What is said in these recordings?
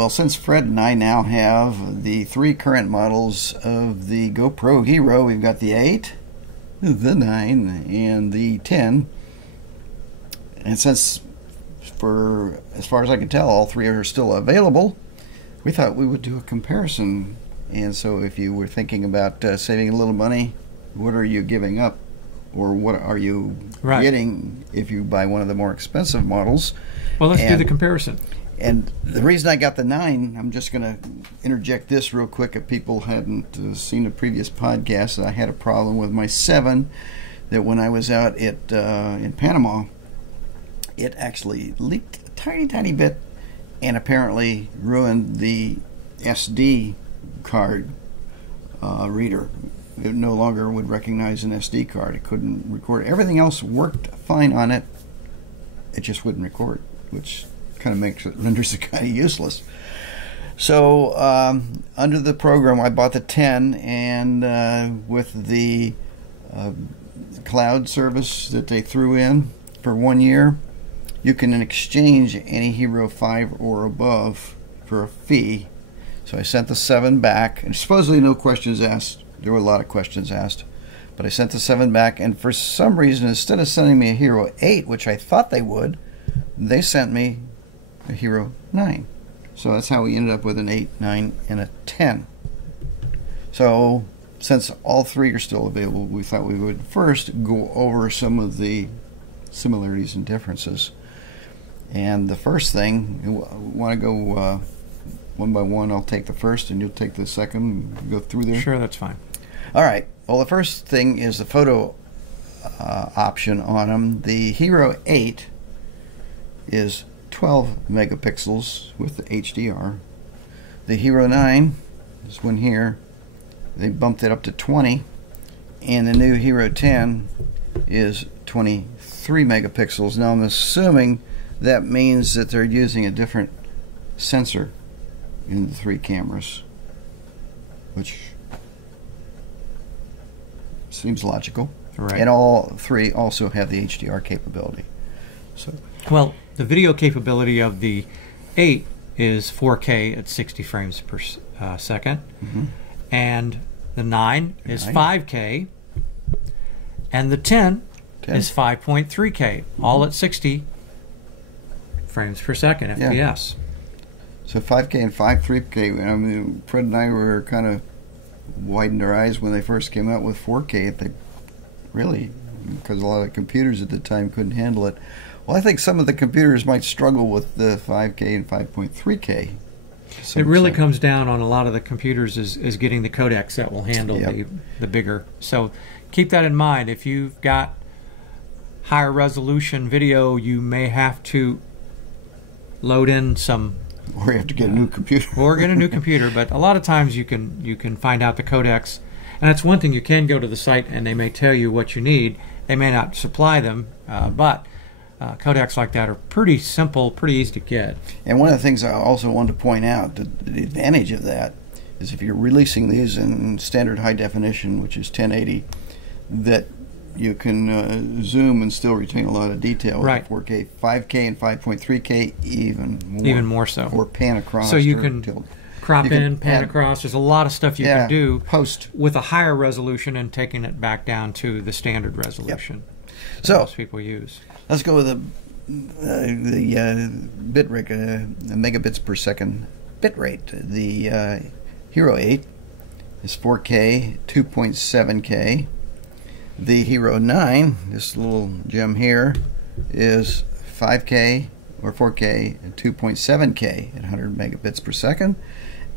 Well, since Fred and I now have the 3 current models of the GoPro Hero, we've got the 8, the 9, and the 10. And since, as far as I can tell, all 3 are still available, we thought we would do a comparison. And so if you were thinking about saving a little money, what are you giving up? Or what are you getting if you buy one of the more expensive models? Well, let's do the comparison. And the reason I got the 9, I'm just going to interject this real quick if people hadn't seen a previous podcast. I had a problem with my 7 that when I was out at in Panama, it actually leaked a tiny bit and apparently ruined the SD card reader. It no longer would recognize an SD card. It couldn't record. Everything else worked fine on it. It just wouldn't record, which kind of renders it kind of useless. So under the program, I bought the 10, and with the cloud service that they threw in for 1 year, you can exchange any Hero 5 or above for a fee. So I sent the 7 back, and supposedly no questions asked. There were a lot of questions asked, but I sent the 7 back, and for some reason, instead of sending me a Hero 8, which I thought they would, they sent me a Hero 9. So that's how we ended up with an 8, 9, and a 10. So since all 3 are still available, we thought we would first go over some of the similarities and differences. And the first thing, you want to go one by one? I'll take the first and you'll take the second and go through there? Sure, that's fine. All right. Well, the first thing is the photo option on them. The Hero 8 is 12 megapixels with the HDR. The Hero 9, this one here, they bumped it up to 20, and the new Hero 10 is 23 megapixels. Now I'm assuming that means that they're using a different sensor in the 3 cameras, which seems logical. Right. And all 3 also have the HDR capability. So, well, the video capability of the 8 is 4K at 60 frames per second, and the 9 is 5K, and the 10 is 5.3K, all at 60 frames per second FPS. So 5K and 5.3K. I mean, Fred and I were kind of widened our eyes when they first came out with 4K. They really, because a lot of computers at the time couldn't handle it. Well, I think some of the computers might struggle with the 5K and 5.3K. It really comes down on a lot of the computers is getting the codecs that will handle the bigger. So keep that in mind. If you've got higher resolution video, you may have to load in some, or you have to get a new computer, or get a new computer. But a lot of times you can find out the codecs, and that's one thing. You can go to the site and they may tell you what you need. They may not supply them, but codecs like that are pretty simple, pretty easy to get. And one of the things I also wanted to point out, the advantage of that is if you're releasing these in standard high definition, which is 1080, that you can zoom and still retain a lot of detail. Right. 4K, 5K, and 5.3K even more so. Or pan across. So you can crop in, pan across. There's a lot of stuff you can do post with a higher resolution and taking it back down to the standard resolution that most people use. Let's go with the bit rate, megabits per second bit rate. The Hero 8 is 4K, 2.7K. The Hero 9, this little gem here, is 5K or 4K and 2.7K at 100 megabits per second.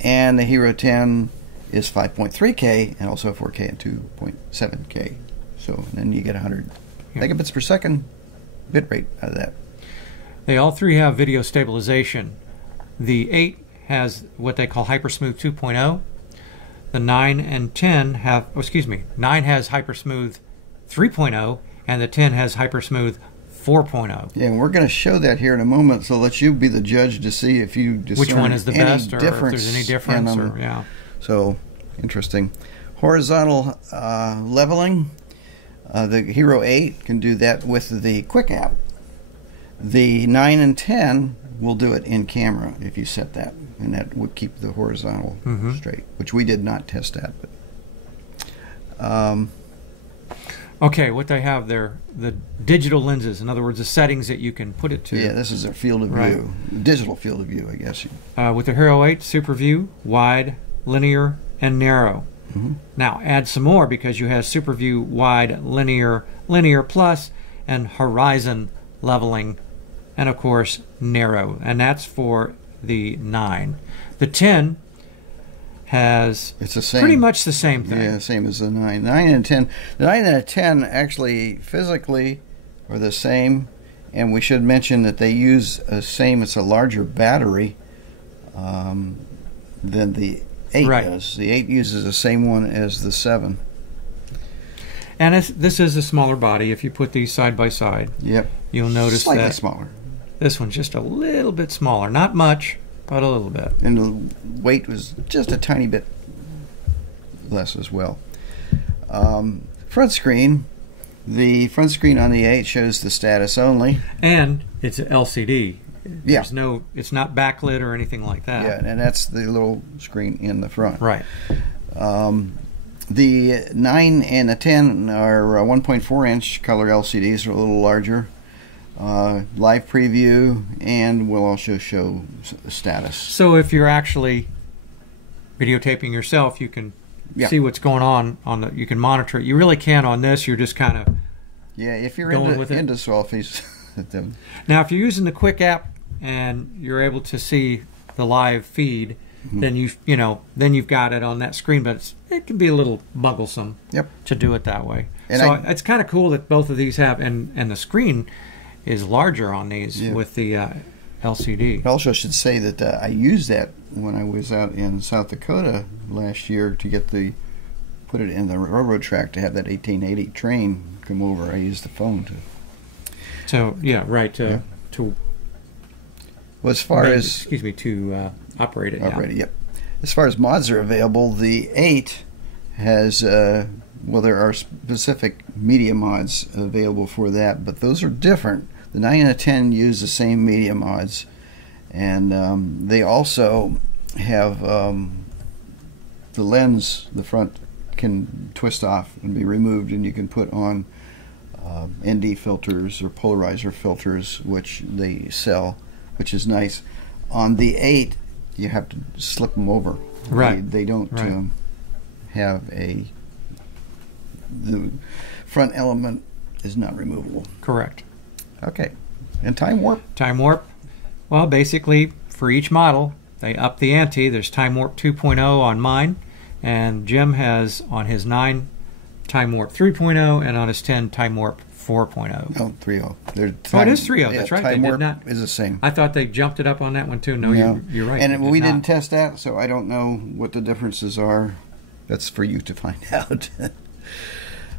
And the Hero 10 is 5.3K and also 4K and 2.7K. So then you get 100 megabits per second bit rate out of that. They all 3 have video stabilization. The 8 has what they call Hypersmooth 2.0. The 9 and 10 have, 9 has Hypersmooth 3.0, and the 10 has Hypersmooth 4.0. Yeah, and we're going to show that here in a moment, so let you be the judge to see if you discern which one is the best, or if difference there's any difference. So, interesting. Horizontal leveling. The Hero 8 can do that with the Quick app. The 9 and 10 will do it in camera if you set that. and that would keep the horizontal straight, which we did not test that. But okay, what they have there, the digital lenses, in other words, the settings that you can put it to. yeah, this is their field of view, digital field of view, I guess. With the Hero 8, Super View, Wide, Linear, and Narrow. Now, add some more because you have Super View, Wide, Linear, Linear Plus, and Horizon Leveling, and of course, Narrow. And that's for the 9. The 10 has It's the same. pretty much the same thing. Yeah, same as the 9. 9 and 10. The 9 and the 10 actually physically are the same, and we should mention that they use it's a larger battery than the 8 does. The 8 uses the same one as the 7. And this is a smaller body. If you put these side by side, Yep. you'll notice Slightly that smaller. this one's just a little bit smaller. Not much, but a little bit. And the weight was just a tiny bit less as well. Front screen. The front screen on the 8 shows the status only. And it's an LCD. Yeah. It's not backlit or anything like that. Yeah, and that's the little screen in the front. Right. The 9 and the 10 are 1.4 inch color LCDs, are a little larger. Live preview, and will also show status. So if you're actually videotaping yourself, you can see what's going on you can monitor it. You really can't on this. You're just kind of if you're going into selfies. Now, if you're using the Quick app and you're able to see the live feed, then you've got it on that screen. But it can be a little bugglesome to do it that way. And so it's kind of cool that both of these have, and the screen is larger on these with the LCD. I also should say that I used that when I was out in South Dakota last year to put it in the railroad track to have that 1880 train come over. I used the phone to. So to. Well, as far as to operate it. Yep. As far as mods are available, the 8 has there are specific media mods available for that, but those are different. The 9 and the 10 use the same media mods, and they also have the lens. The front can twist off and be removed, and you can put on ND filters or polarizer filters, which they sell, which is nice. On the 8, you have to slip them over. Right. They don't have the front element is not removable. Correct. Okay. And time warp? Time warp. Well, basically, for each model, they up the ante. There's time warp 2.0 on mine, and Jim has on his 9 time warp 3.0, and on his 10 time warp 4.0. No, 3.0. It is 3.0. That's right. Time they warp did not. is the same. I thought they jumped it up on that one too. No, you're right. And we didn't test that, so I don't know what the differences are. That's for you to find out.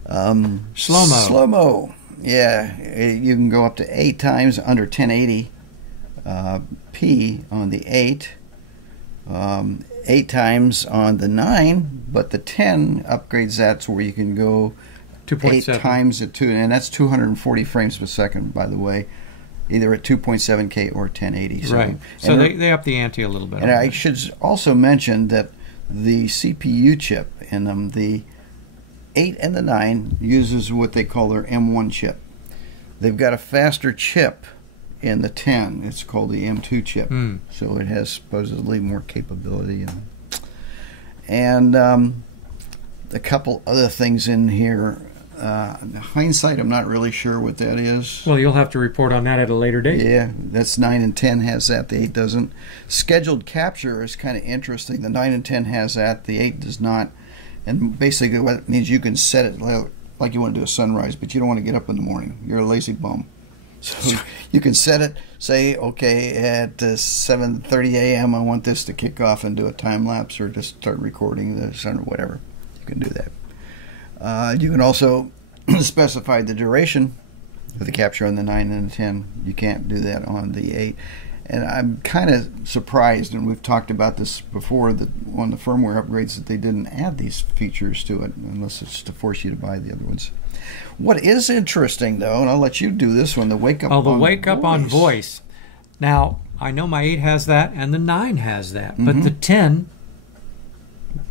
Slow-mo. Slow-mo. Yeah, you can go up to 8 times under 1080 p on the 8. 8 times on the 9, but the 10 upgrades that to where you can go 2.7 8 times at 2, and that's 240 frames per second, by the way, either at 2.7K or 1080. Right. So they up the ante a little bit. And I should also mention that the CPU chip in them, the 8 and the 9, uses what they call their M1 chip. They've got a faster chip in the 10. It's called the M2 chip. So it has supposedly more capability. And a couple other things in here. Hindsight, I'm not really sure what that is. Well, you'll have to report on that at a later date. Yeah, that's 9 and 10 has that. The 8 doesn't. Scheduled capture is kind of interesting. The 9 and 10 has that. The 8 does not. And basically what it means, you can set it like you want to do a sunrise, but you don't want to get up in the morning. You're a lazy bum. So you can set it, say, okay, at 7:30 a.m. I want this to kick off and do a time lapse, or just start recording the sun or whatever. You can do that. You can also specify the duration of the capture on the 9 and the 10. You can't do that on the 8. And I'm kind of surprised, and we've talked about this before, that on the firmware upgrades that they didn't add these features to it, unless it's to force you to buy the other ones. What is interesting, though, and I'll let you do this one, the wake up on voice. Wake up on voice. Now, I know my 8 has that, and the 9 has that, but the 10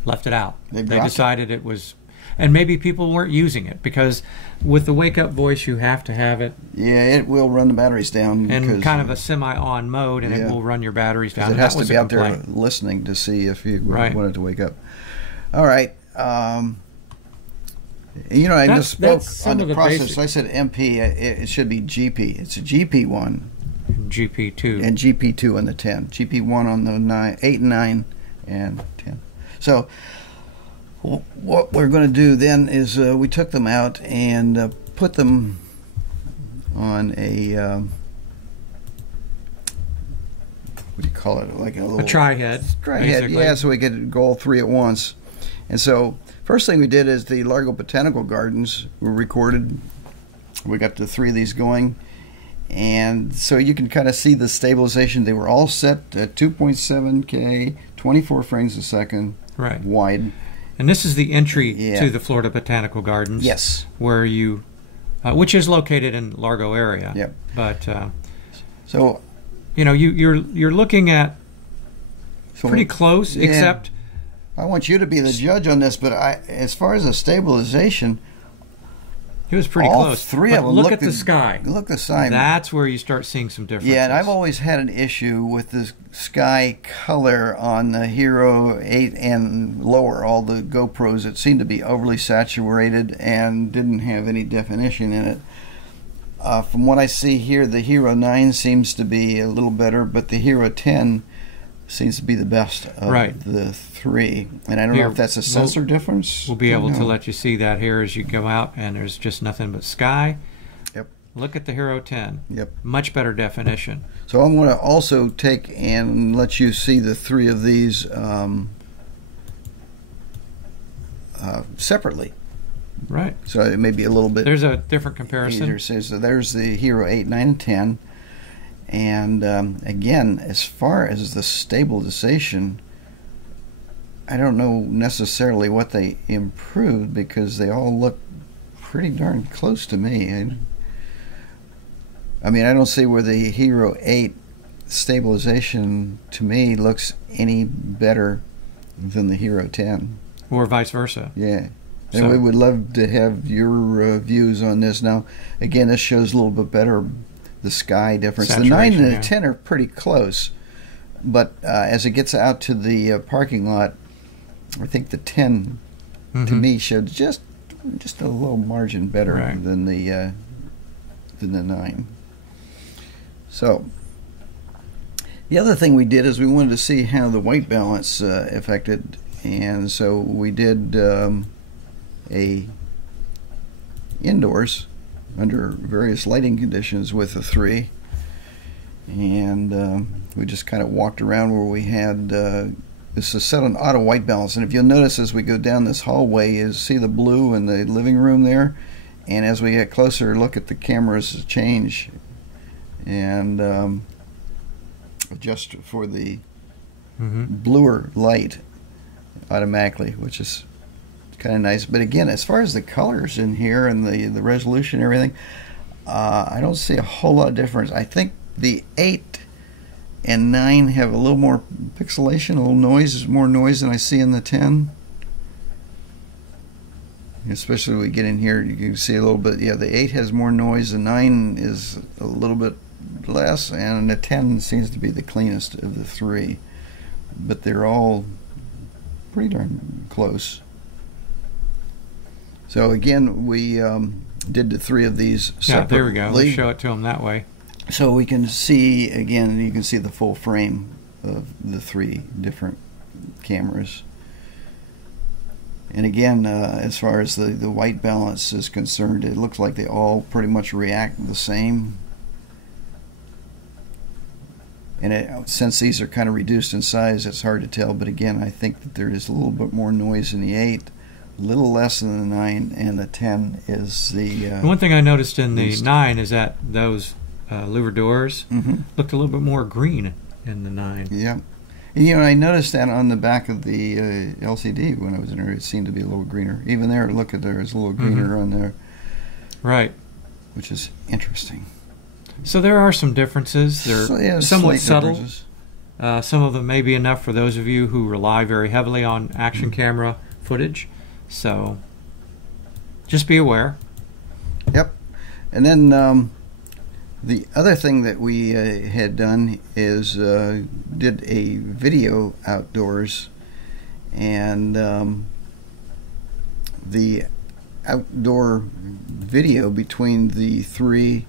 left it out. They decided it was, and maybe people weren't using it, because with the wake-up voice, you have to have it. Yeah, it will run the batteries down. In kind of a semi-on mode, and it will run your batteries down. It has to be out there listening to see if you want it to wake up. All right. You know, I just spoke on the process. Basics. I said MP. It should be GP. It's a GP1. GP2. And GP2 on the 10. GP1 on the 8 and 9 and 10. So what we're going to do then is we took them out and put them on a what do you call it? Like a little tri-head. Tri-head, yeah. So we could go all 3 at once. And so first thing we did is the Largo Botanical Gardens were recorded. We got the 3 of these going. And so you can kind of see the stabilization. They were all set at 2.7K, 24 frames a second, wide. And this is the entry to the Florida Botanical Gardens. Yes. Where you, which is located in Largo area. Yep. But, so, you know, you're looking at pretty close, except... I want you to be the judge on this, but as far as the stabilization... It was pretty close. All 3 of them. Look at the sky. Look at the sky. That's where you start seeing some differences. Yeah, and I've always had an issue with the sky color on the Hero 8 and lower. All the GoPros, it seemed to be overly saturated and didn't have any definition in it. From what I see here, the Hero 9 seems to be a little better, but the Hero 10 seems to be the best of the 3. And I don't know if that's a sensor difference. We'll be able to let you see that here as you go out, and there's just nothing but sky. Yep. Look at the Hero 10. Yep. Much better definition. So I'm going to also take and let you see the 3 of these separately. Right. So it may be a little bit... There's a different comparison. So there's the Hero 8, 9, and 10. And again, as far as the stabilization, I don't know necessarily what they improved, because they all look pretty darn close to me. I mean, I don't see where the Hero 8 stabilization to me looks any better than the Hero 10. Or vice versa. Yeah. And we would love to have your views on this. Now, again, this shows a little bit better the sky difference. The 9 and the 10 are pretty close, but as it gets out to the parking lot, I think the 10 to me showed just a little margin better than the 9. So the other thing we did is we wanted to see how the white balance affected, and so we did a indoors under various lighting conditions with the 3, and we just kind of walked around where we had this is set on auto white balance. And if you'll notice, as we go down this hallway, you see the blue in the living room there, and as we get closer, look at the cameras change and adjust for the bluer light automatically, which is kind of nice. But again, as far as the colors in here and the resolution and everything, I don't see a whole lot of difference. I think the 8 and 9 have a little more pixelation, a little noise, more noise than I see in the 10. Especially when we get in here, you can see a little bit. Yeah, the 8 has more noise, the 9 is a little bit less, and the 10 seems to be the cleanest of the 3. But they're all pretty darn close. So again, we did the 3 of these separately. Yeah, there we go. Let's show it to them that way. So we can see, again, you can see the full frame of the 3 different cameras. And again, as far as the white balance is concerned, it looks like they all pretty much react the same. And since these are kind of reduced in size, it's hard to tell. But again, I think that there is a little bit more noise in the 8. A little less than the 9, and the 10 is the... one thing I noticed in the 9 is that those louver doors looked a little bit more green in the 9. Yeah. And, you know, I noticed that on the back of the LCD when I was in there, it seemed to be a little greener. Even there, look at there, it's a little greener on there. Right. Which is interesting. So there are some differences. They're So, yeah, somewhat slight subtle. differences. Some of them may be enough for those of you who rely very heavily on action camera footage. So just be aware. Yep. And then the other thing that we had done is did a video outdoors, and the outdoor video between the three.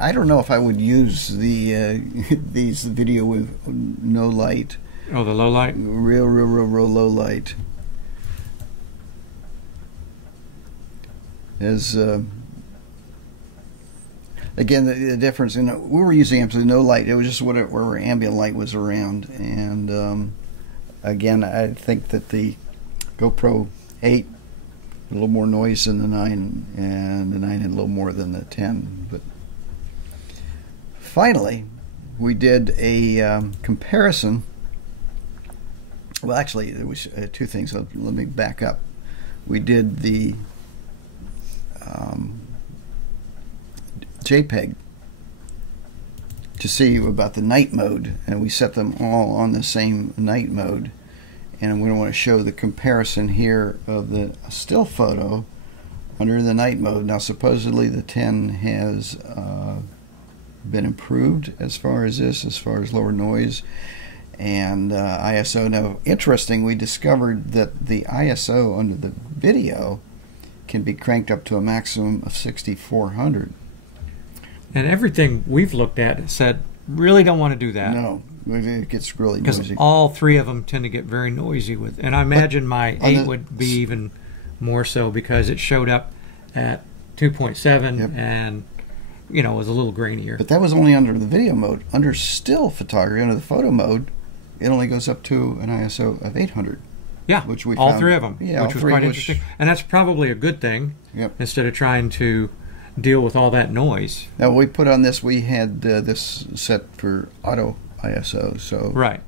I don't know if I would use the these video with no light. Oh, the low light? Real low light. As again, the difference in we were using absolutely no light. It was just where ambient light was around, and again, I think that the GoPro 8 a little more noise than the 9, and the 9 had a little more than the 10. But finally, we did a comparison. Well, actually, there was two things. Let me back up. We did the JPEG to see about the night mode, and we set them all on the same night mode. And we want to show the comparison here of the still photo under the night mode. Now, supposedly the 10 has been improved as far as lower noise and ISO. Now, interesting, we discovered that the ISO under the video can be cranked up to a maximum of 6400. And everything we've looked at said, really don't want to do that. No, it gets really because noisy. all three of them tend to get very noisy with, and I imagine my 8 would be even more so because it showed up at 2.7 Yep. and was a little grainier. But that was only under the video mode. Under still photography, under the photo mode, it only goes up to an ISO of 800. Yeah, which we all found, three of them, yeah, which was quite interesting. And that's probably a good thing. Yep. Instead of trying to deal with all that noise. Now, we put on this, we had this set for auto ISO. So right.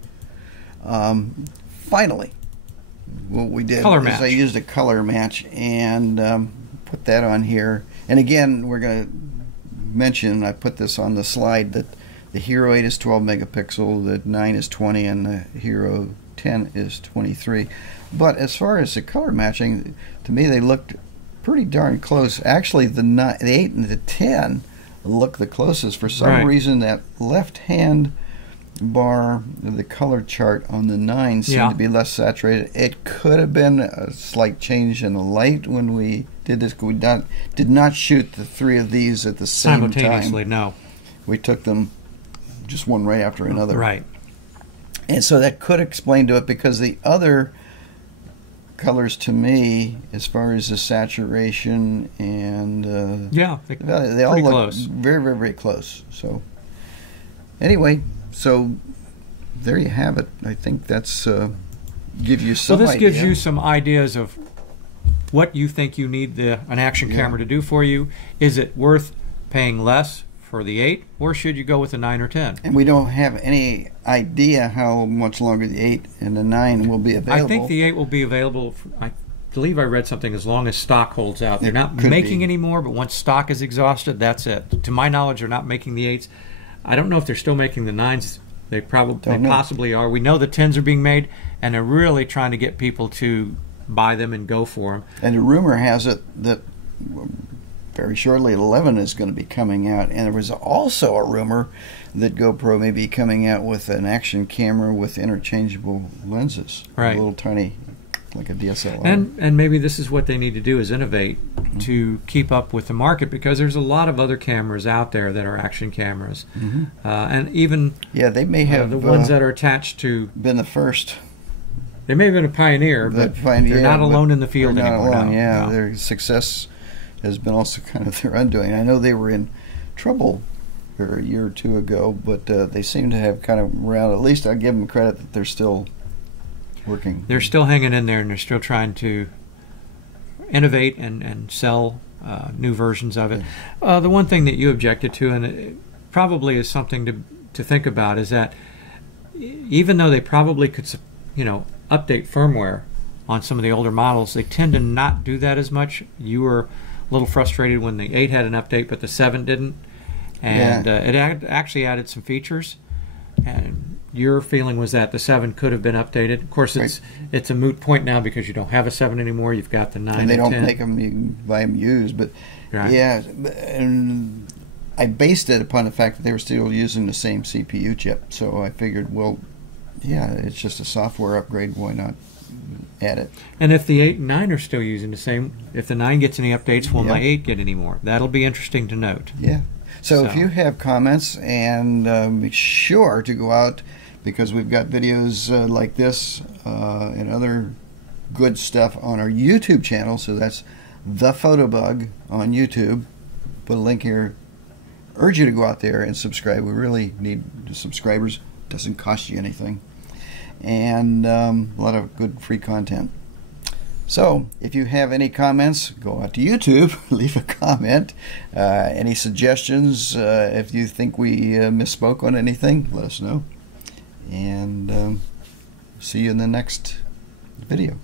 Finally, what we did Color is match. I used a color match and put that on here. And again, we're going to mention, I put this on the slide, that the Hero 8 is 12 megapixel, the 9 is 20, and the Hero 10 is 23. But as far as the color matching, to me they looked pretty darn close. Actually, the 8 and the 10 look the closest. For some reason, that left-hand bar of the color chart on the 9 seemed to be less saturated. It could have been a slight change in the light when we did this. We did not shoot the three of these at the same time. Simultaneously, no. We took them just one right after another. Right. And so that could explain to it, because the other colors, to me, as far as the saturation and they all look close. very close. So anyway, so there you have it. I think that's give you some. So this gives idea. you some ideas of what you think you need an action camera to do for you. Is it worth paying less for the 8, or should you go with the 9 or 10? And we don't have any idea how much longer the 8 and the 9 will be available. I think the 8 will be available, I believe I read something, as long as stock holds out. They're not making any more, but once stock is exhausted, that's it. To my knowledge, they're not making the 8s. I don't know if they're still making the 9s. They possibly are. We know the 10s are being made, and they're really trying to get people to buy them and go for them. And the rumor has it that very shortly 11 is going to be coming out, and there was also a rumor that GoPro may be coming out with an action camera with interchangeable lenses, right? A little tiny, like a DSLR. And maybe this is what they need to do, is innovate to keep up with the market, because there's a lot of other cameras out there that are action cameras, and even they may have the ones that are attached to been the first. They may have been a pioneer, but they're not alone in the field anymore. No. Their success has been also kind of their undoing. I know they were in trouble a year or two ago, but they seem to have kind of around. At least I give them credit that they're still working. They're still hanging in there, and they're still trying to innovate and sell new versions of it. The one thing that you objected to, and it probably is something to think about, is that even though they probably could, update firmware on some of the older models, they tend to not do that as much. You were a little frustrated when the 8 had an update, but the 7 didn't. and it actually added some features. And your feeling was that the 7 could have been updated. Of course, it's a moot point now because you don't have a 7 anymore. You've got the 9 and they don't 10. make them. You can buy them used, but yeah. And I based it upon the fact that they were still using the same CPU chip. So I figured, well, yeah, it's just a software upgrade. Why not add it? And if the 8 and 9 are still using the same, if the 9 gets any updates, will my 8 get any more? That'll be interesting to note. Yeah. So if you have comments, and make sure to go out, because we've got videos like this and other good stuff on our YouTube channel. So that's The Photobug on YouTube. Put a link here. Urge you to go out there and subscribe. We really need the subscribers. Doesn't cost you anything. And a lot of good free content. So, if you have any comments, go out to YouTube, leave a comment. Any suggestions, if you think we misspoke on anything, let us know. And see you in the next video.